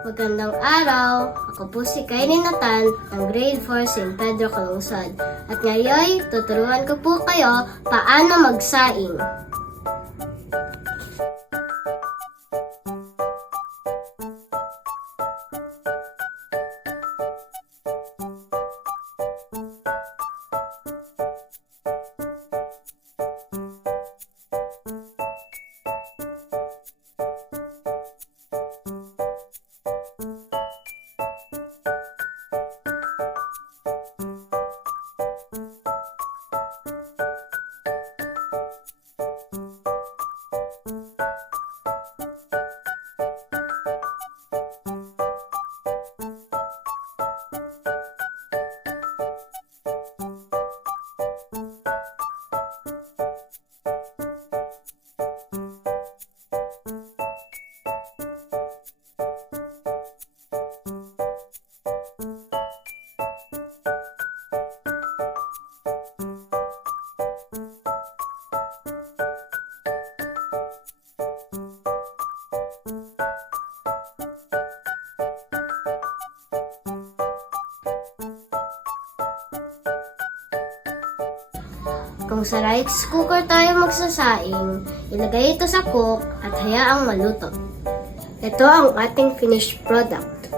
Magandang araw! Ako po si Kylie Nathan ng Grade 4 St. Pedro Calungsod. At ngayon, tuturuan ko po kayo paano magsaing. Kung sa rice cooker tayo magsasaing, ilagay ito sa cook at hayaang maluto. Ito ang ating finished product.